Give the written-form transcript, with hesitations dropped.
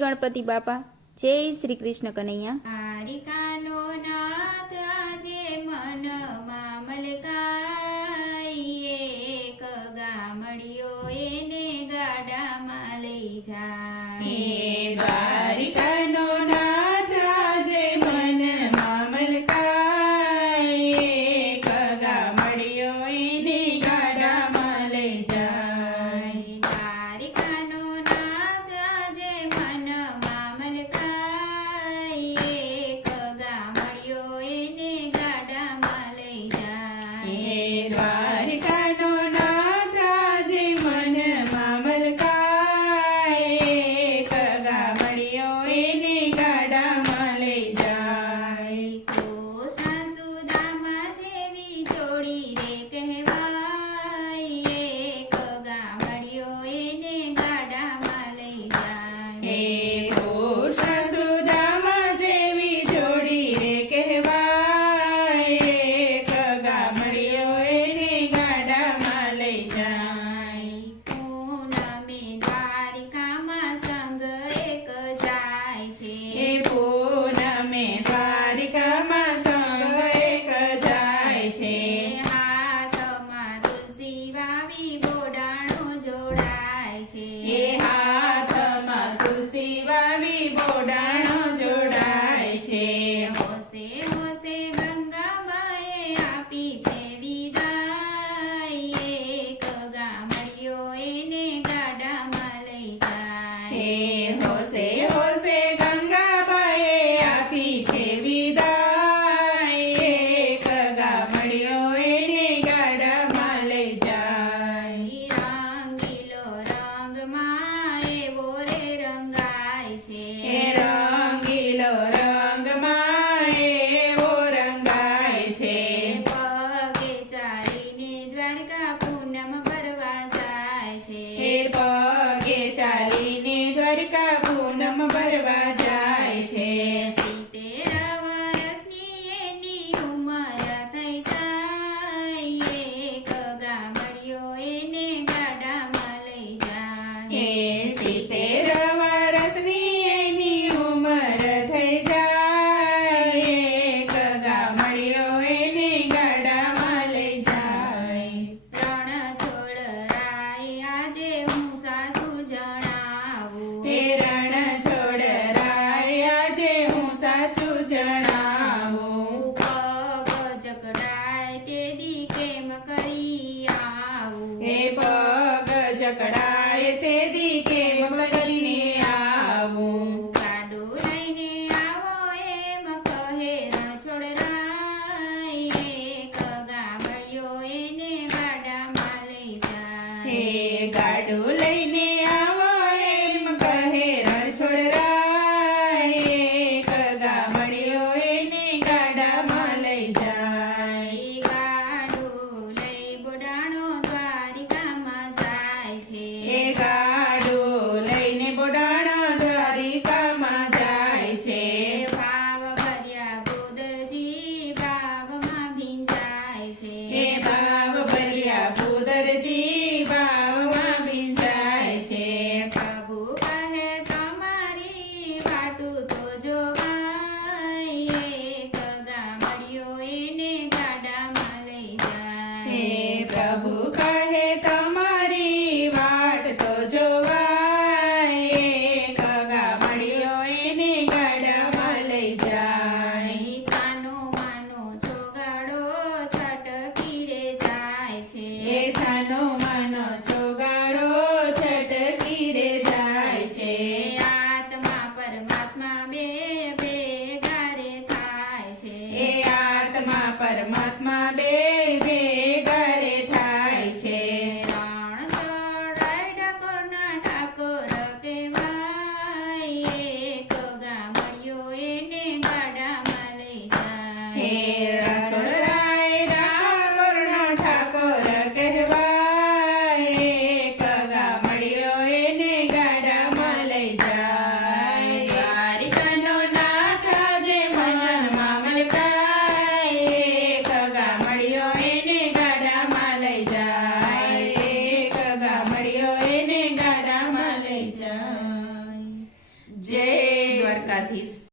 ગણપતિ બાપા, જય શ્રી કૃષ્ણ કનૈયા. દ્વારિકાનો નાથ આજે મનમાં મલકાઈએ, એક ગામડિયો એને ગાડામાં લઈ જાય. દ્વારિકાનો નાથ આજે મનમાં મલકાઈએ, એક ગામડિયો એને ગાડામાં લઈ જાય. દ્વારિકાનો નાથ આજે મનમાં મલકાઈએ, એક ગામડિયો એને ગાડામાં લઈ જાય. દ્વારિકાનો નાથ આજે મનમાં મલકાઈએ, એક ગામડિયો એને ગાડામાં લઈ જાય. કૃષ્ણ સુદામા જેવી જોડી રે કહેવાય, એક ગામડિયો એને ગાડામાં લઈ જાય. કૃષ્ણ સુદામા જેવી જોડી રે કહેવાય, એક ગામડિયો એને ગાડામાં લઈ જાય. પૂનમે દ્વારિકામાં સંગ એક જાય છે. પૂનમે દ્વારિકામાં સંગ એક જાય છે. હાથમાં તુલસી વાવી બોડાણો જોડાય છે. હાથમાં તુલસી વાવી બોડાણો જોડાય છે. હોશે હોશે ગંગામાએ આપી છે વિદાય, એક ગામડિયો એને ગાડામાં લઈ જાય. હોશે હોશે ગંગાબાએ આપી છે વિદાય, એક ગામડિયો એને ગાડામાં લઈ જાય. રંગીલો રંગમાં એવો રે રંગાય છે. રંગીલો રંગમાં એવો રંગાય છે. પગે ચાલીને દ્વારકા પૂનમ ભરવા જાય છે. પગે ચાલીને દ્વારકા પૂનમ ભરવા જાય છે. 70 વર્ષની એની ઉંમર થઈ જાય, એક ગામડિયો એને ગાડામાં લઈ જાય. 70 વર્ષની એની ઉંમર થઈ જાય, એક ગામડિયો એને ગાડામાં લઈ જાય. રણ છોડ રાય આજે હું સાચું જણાવું. રણ છોડ રાય આજે હું સાચું જણાવું. પગ જકડાય તે દી કેમ કરી આવું. પગ જકડાય તે દી કેમ કરીને આવું. ગાડું લઈને આવો એમ કહે રણછોડ રાય, એક ગામડિયો એને ગાડામાં લઈ જાય. ગાડું લઈને આવો એમ કહે રણછોડ રાય, એક ગામડિયો એને ગાડામાં લઈ જાય. ગાડું લઈ બોડાણો દ્વારિકામાં જાય છે. ગાડું લઈને બોડાણા દ્વારિકામાં જાય છે. ભાવ ભર્યા બોદરજી ભાવમાં ભીંજાય છે. ભાવ ભર્યા ભૂદરજી ભાવમાં ભીંજાય છે. પ્રભુ કહે તમારી વાટું તો જોવાય, એક ગામડિયો એને ગાડામાં લઈ જાય. પ્રભુ કહે તમારી વાટ તો જોવાય, એક ગામડિયો એને ગાડામાં લઈ જાય. છાનો માનો ચોગાડો છટકી રે જાય છે. છાનો માનો ચોગાડો છટકી રે જાય છે. આત્મા પરમાત્મા બે ભેગા રે થાય છે. આત્મા પરમાત્મા બે ભેગા રે થાય છે. દ્વારકાધીશ.